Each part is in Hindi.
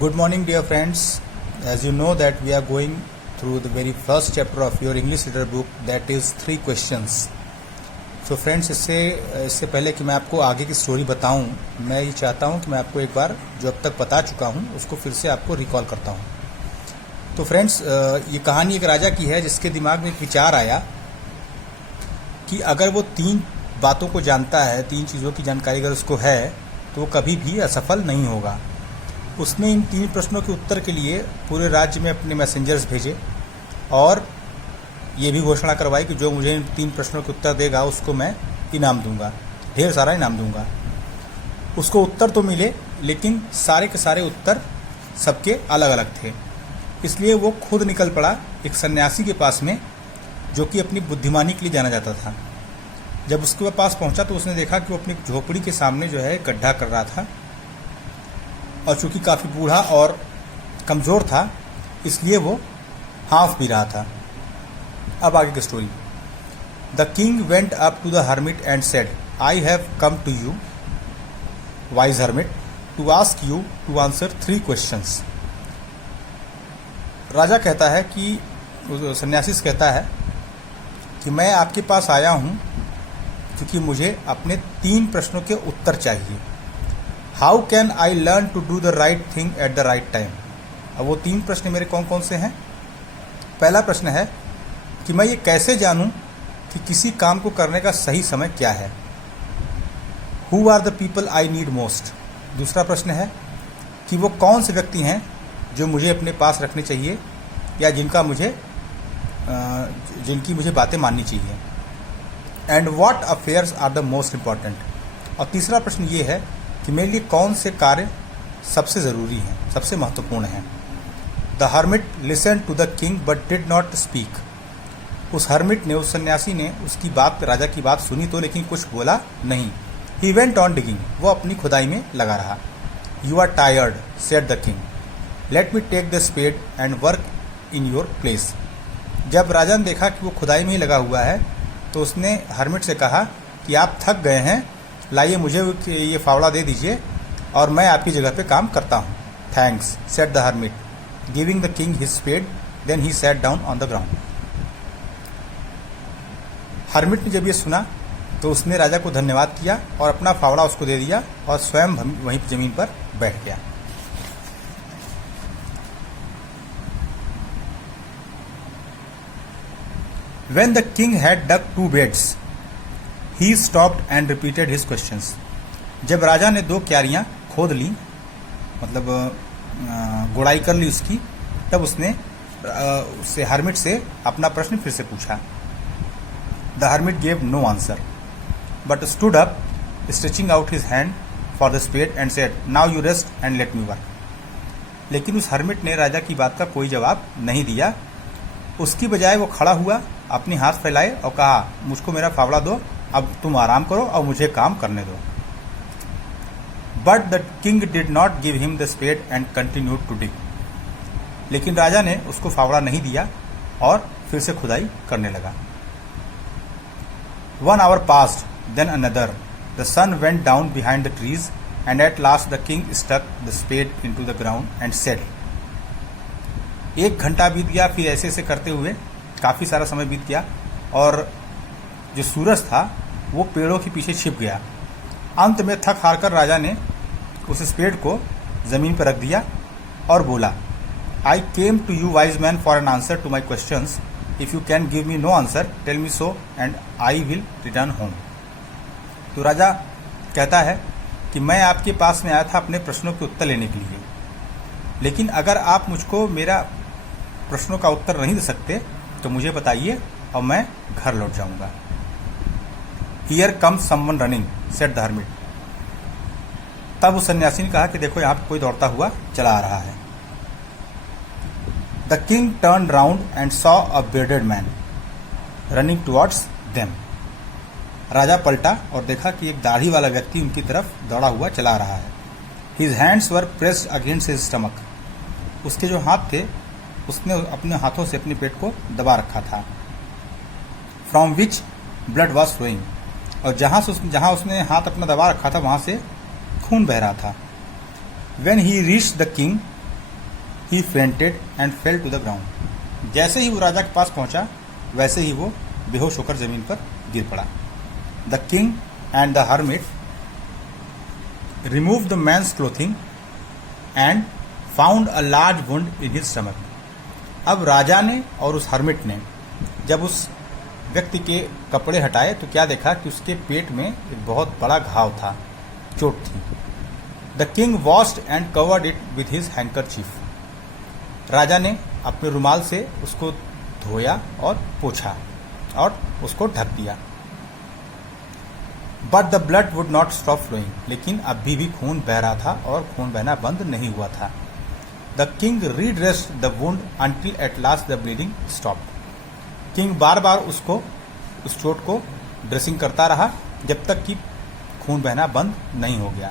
Good morning, dear friends. As you know that we are going through the very first chapter of your English literature book, that is 3 questions. So friends, इससे पहले कि मैं आपको आगे की स्टोरी बताऊं, मैं ये चाहता हूं कि मैं आपको एक बार जो अब तक बता चुका हूं उसको फिर से आपको रिकॉल करता हूं। तो फ्रेंड्स, ये कहानी एक राजा की है जिसके दिमाग में एक विचार आया कि अगर वो 3 बातों को जानता है, 3 चीज़ों की जानकारी अगर उसको है तो वो कभी भी असफल नहीं होगा। उसने इन 3 प्रश्नों के उत्तर के लिए पूरे राज्य में अपने मैसेंजर्स भेजे और ये भी घोषणा करवाई कि जो मुझे इन 3 प्रश्नों के उत्तर देगा उसको मैं इनाम दूंगा, ढेर सारा इनाम दूंगा। उसको उत्तर तो मिले, लेकिन सारे के सारे उत्तर सबके अलग अलग थे। इसलिए वो खुद निकल पड़ा एक सन्यासी के पास में, जो कि अपनी बुद्धिमानी के लिए जाना जाता था। जब उसके पास पहुंचा तो उसने देखा कि वो अपनी झोपड़ी के सामने जो है गड्ढा कर रहा था, और चूंकि काफ़ी बूढ़ा और कमज़ोर था इसलिए वो हाँफ भी रहा था। अब आगे की story. The king went up to the hermit and said, I have come to you wise hermit to ask you to answer 3 questions. राजा कहता है कि सन्यासी कहता है कि मैं आपके पास आया हूँ क्योंकि मुझे अपने 3 प्रश्नों के उत्तर चाहिए। How can I learn to do the right thing at the right time. अब वो 3 प्रश्न मेरे कौन कौन से हैं। पहला प्रश्न है कि मैं ये कैसे जानूं कि किसी काम को करने का सही समय क्या है। Who are the people I need most. दूसरा प्रश्न है कि वो कौन से व्यक्ति हैं जो मुझे अपने पास रखने चाहिए या जिनकी मुझे बातें माननी चाहिए। And what affairs are the most important. और तीसरा प्रश्न ये है कि मेरे लिए कौन से कार्य सबसे ज़रूरी हैं, सबसे महत्वपूर्ण हैं। The hermit listen to the king but did not speak. उस हर्मिट ने, उस सन्यासी ने उसकी बात, राजा की बात सुनी तो, लेकिन कुछ बोला नहीं। He went on digging. वो अपनी खुदाई में लगा रहा। You are tired said the king, let me take the spade and work in your place. जब राजा ने देखा कि वो खुदाई में ही लगा हुआ है तो उसने हर्मिट से कहा कि आप थक गए हैं, लाइए मुझे ये फावड़ा दे दीजिए और मैं आपकी जगह पे काम करता हूँ। Thanks said the hermit, giving the king his spade, then he sat down on the ground. Hermit ने जब ये सुना तो उसने राजा को धन्यवाद किया और अपना फावड़ा उसको दे दिया और स्वयं वहीं जमीन पर बैठ गया। When the king had dug 2 beds, he stopped and repeated his questions. जब राजा ने 2 क्यारियां खोद ली, मतलब गुड़ाई कर ली उसकी, तब उसने उससे हर्मिट से अपना प्रश्न फिर से पूछा। The hermit gave no answer, but stood up, stretching out his hand for the spade and said, "Now you rest and let me work." लेकिन उस हर्मिट ने राजा की बात का कोई जवाब नहीं दिया। उसकी बजाय वो खड़ा हुआ, अपने हाथ फैलाए और कहा, मुझको मेरा फावड़ा दो, अब तुम आराम करो और मुझे काम करने दो। But the king did not give him the spade and continued to dig. लेकिन राजा ने उसको फावड़ा नहीं दिया और फिर से खुदाई करने लगा। 1 hour passed, then another. The sun went down behind the trees, and at last the king stuck the spade into the ground and said. 1 घंटा बीत गया, फिर ऐसे ऐसे करते हुए काफ़ी सारा समय बीत गया और जो सूरज था वो पेड़ों के पीछे छिप गया। अंत में थक हार कर राजा ने उस स्पेड को ज़मीन पर रख दिया और बोला, I came to you wise man for an answer to my questions. If you can give me no answer tell me so and I will return home. तो राजा कहता है कि मैं आपके पास में आया था अपने प्रश्नों के उत्तर लेने के लिए, लेकिन अगर आप मुझको मेरा प्रश्नों का उत्तर नहीं दे सकते तो मुझे बताइए और मैं घर लौट जाऊंगा। Here comes someone running said the hermit. तब उस सन्यासी ने कहा कि देखो यहाँ पे कोई दौड़ता हुआ चला आ रहा है। The king turn round and saw a bearded man running towards them. राजा पलटा और देखा कि एक दाढ़ी वाला व्यक्ति उनकी तरफ दौड़ा हुआ चला रहा है। His hands were pressed against his stomach. उसके जो हाथ थे उसने अपने हाथों से अपने पेट को दबा रखा था। From which blood was flowing. और जहाँ उसने हाथ अपना दबा रखा था वहाँ से खून बह रहा था। When he reached the king he fainted and fell to the ground. जैसे ही वो राजा के पास पहुंचा वैसे ही वो बेहोश होकर जमीन पर गिर पड़ा। The king and the hermit remove the man's clothing and found a large wound in his stomach. अब राजा ने और उस हर्मिट ने जब उस व्यक्ति के कपड़े हटाए तो क्या देखा कि उसके पेट में एक बहुत बड़ा घाव था, चोट थी। The king washed and covered it with his handkerchief. राजा ने अपने रुमाल से उसको धोया और पोंछा और उसको ढक दिया। But the blood would not stop flowing, लेकिन अभी भी खून बह रहा था और खून बहना बंद नहीं हुआ था। The king redressed the wound until at last the bleeding stopped. King बार बार उसको उस चोट को ड्रेसिंग करता रहा जब तक कि खून बहना बंद नहीं हो गया।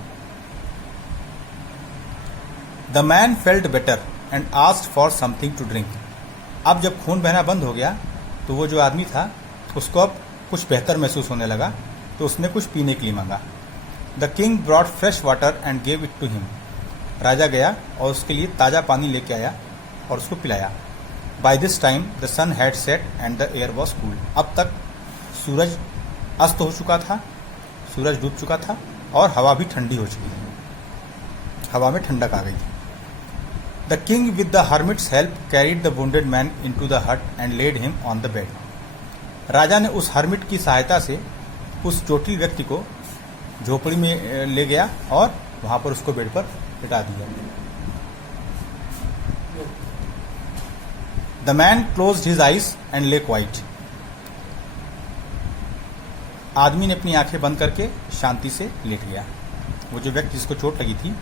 The man felt better and asked for something to drink. अब जब खून बहना बंद हो गया तो वो जो आदमी था उसको अब कुछ बेहतर महसूस होने लगा, तो उसने कुछ पीने के लिए मांगा। The king brought fresh water and gave it to him. राजा गया और उसके लिए ताज़ा पानी लेके आया और उसको पिलाया। By this time the sun had set and the air was cool. अब तक सूरज अस्त हो चुका था, सूरज डूब चुका था और हवा भी ठंडी हो चुकी थी, हवा में ठंडक आ गई थी। The king with the hermit's help carried the wounded man into the hut and led him on the bed. राजा ने उस हर्मिट की सहायता से उस चोटिल व्यक्ति को झोपड़ी में ले गया और वहां पर उसको बेड पर लिटा दिया। The man closed his eyes and ले क्वाइट। आदमी ने अपनी आंखें बंद करके शांति से लेट गया। वो जो व्यक्ति जिसको चोट लगी थी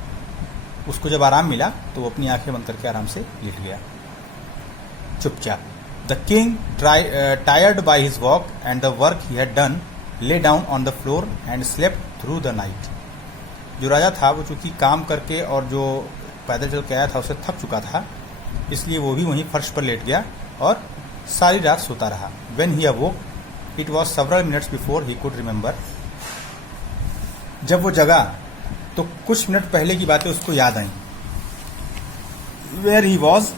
उसको जब आराम मिला तो वो अपनी आंखें बंद करके आराम से लेट गया, चुपचाप। The king tired by his walk and the work he had done lay down on the floor and slept through the night. जो राजा था वो चूंकि काम करके और जो पैदल चल के आया था उसे थक चुका था, इसलिए वो भी वहीं फर्श पर लेट गया और सारी रात सोता रहा। When he अवोक it was several minutes before he could remember. जब वो जगा तो कुछ मिनट पहले की बातें उसको याद आई। वेयर ही वॉज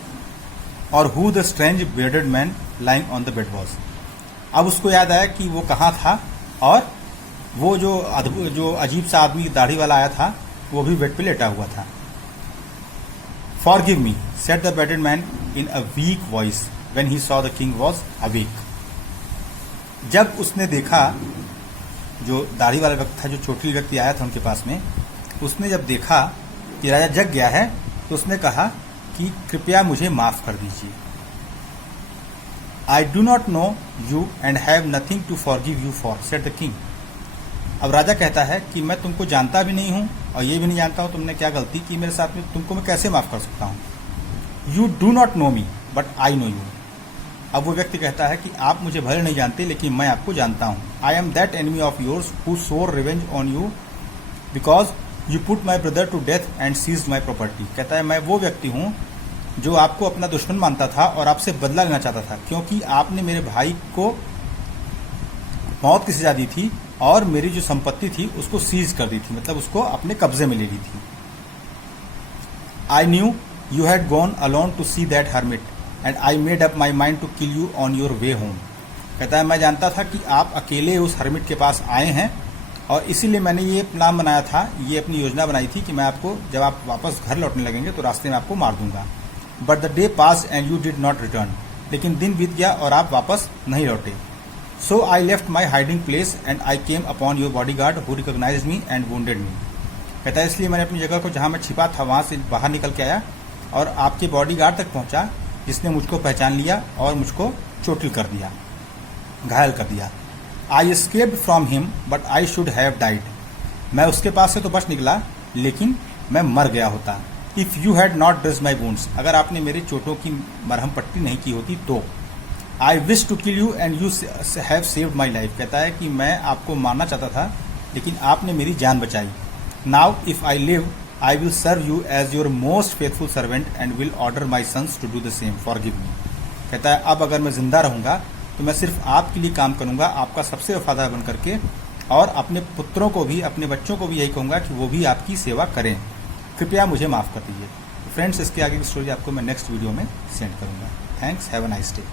और who the strange bearded man lying on the bed was. अब उसको याद आया कि वो कहाँ था और वो जो अजीब सा आदमी दाढ़ी वाला आया था वो भी बेड पे लेटा हुआ था। Forgive me, said the bearded man in a weak voice when he saw the king was awake. जब उसने देखा, जो दाढ़ी वाला व्यक्ति था, जो चोटिल व्यक्ति आया था उनके पास में, उसने जब देखा कि राजा जग गया है तो उसने कहा कि कृपया मुझे माफ कर दीजिए। I do not know you and have nothing to forgive you for, said the king. अब राजा कहता है कि मैं तुमको जानता भी नहीं हूं और ये भी नहीं जानता हूं तुमने क्या गलती की मेरे साथ में, तुमको मैं कैसे माफ कर सकता हूं। You do not know me but I know you. अब वो व्यक्ति कहता है कि आप मुझे भले नहीं जानते लेकिन मैं आपको जानता हूं। I am that enemy of yours who swore revenge on you because you put my brother to death and seized my property. कहता है मैं वो व्यक्ति हूं जो आपको अपना दुश्मन मानता था और आपसे बदला लेना चाहता था, क्योंकि आपने मेरे भाई को मौत की सजा दी थी और मेरी जो संपत्ति थी उसको सीज कर दी थी, मतलब उसको अपने कब्जे में ले ली थी। I knew you had gone alone to see that hermit and I made up my mind to kill you on your way home. कहता है मैं जानता था कि आप अकेले उस हर्मिट के पास आए हैं और इसीलिए मैंने ये प्लान बनाया था, ये अपनी योजना बनाई थी कि मैं आपको जब आप वापस घर लौटने लगेंगे तो रास्ते में आपको मार दूंगा। But the day passed and you did not return. लेकिन दिन बीत गया और आप वापस नहीं लौटे। So I left my hiding place and I came upon your bodyguard who recognised me and wounded me. कहता है इसलिए मैंने अपनी जगह को जहां मैं छिपा था वहां से बाहर निकल के आया और आपके बॉडी गार्ड तक पहुंचा, जिसने मुझको पहचान लिया और मुझको चोटिल कर दिया, घायल कर दिया। I escaped from him but I should have died. मैं उसके पास से तो बच निकला लेकिन मैं मर गया होता। If you had not dressed my wounds, अगर आपने मेरी चोटों की मरहम पट्टी नहीं की होती तो। I wish to kill you and you have saved my life. कहता है कि मैं आपको मारना चाहता था लेकिन आपने मेरी जान बचाई। Now if I live I will serve you as your most faithful servant and will order my sons to do the same, forgive me. कहता है अब अगर मैं जिंदा रहूंगा तो मैं सिर्फ आपके लिए काम करूंगा, आपका सबसे वफादार बन करके, और अपने पुत्रों को भी, अपने बच्चों को भी यही कहूंगा कि वो भी आपकी सेवा करें। कृपया मुझे माफ कर दीजिए। फ्रेंड्स इसके आगे की स्टोरी आपको मैं नेक्स्ट वीडियो में सेंड करूँगा। Thanks, have a nice day.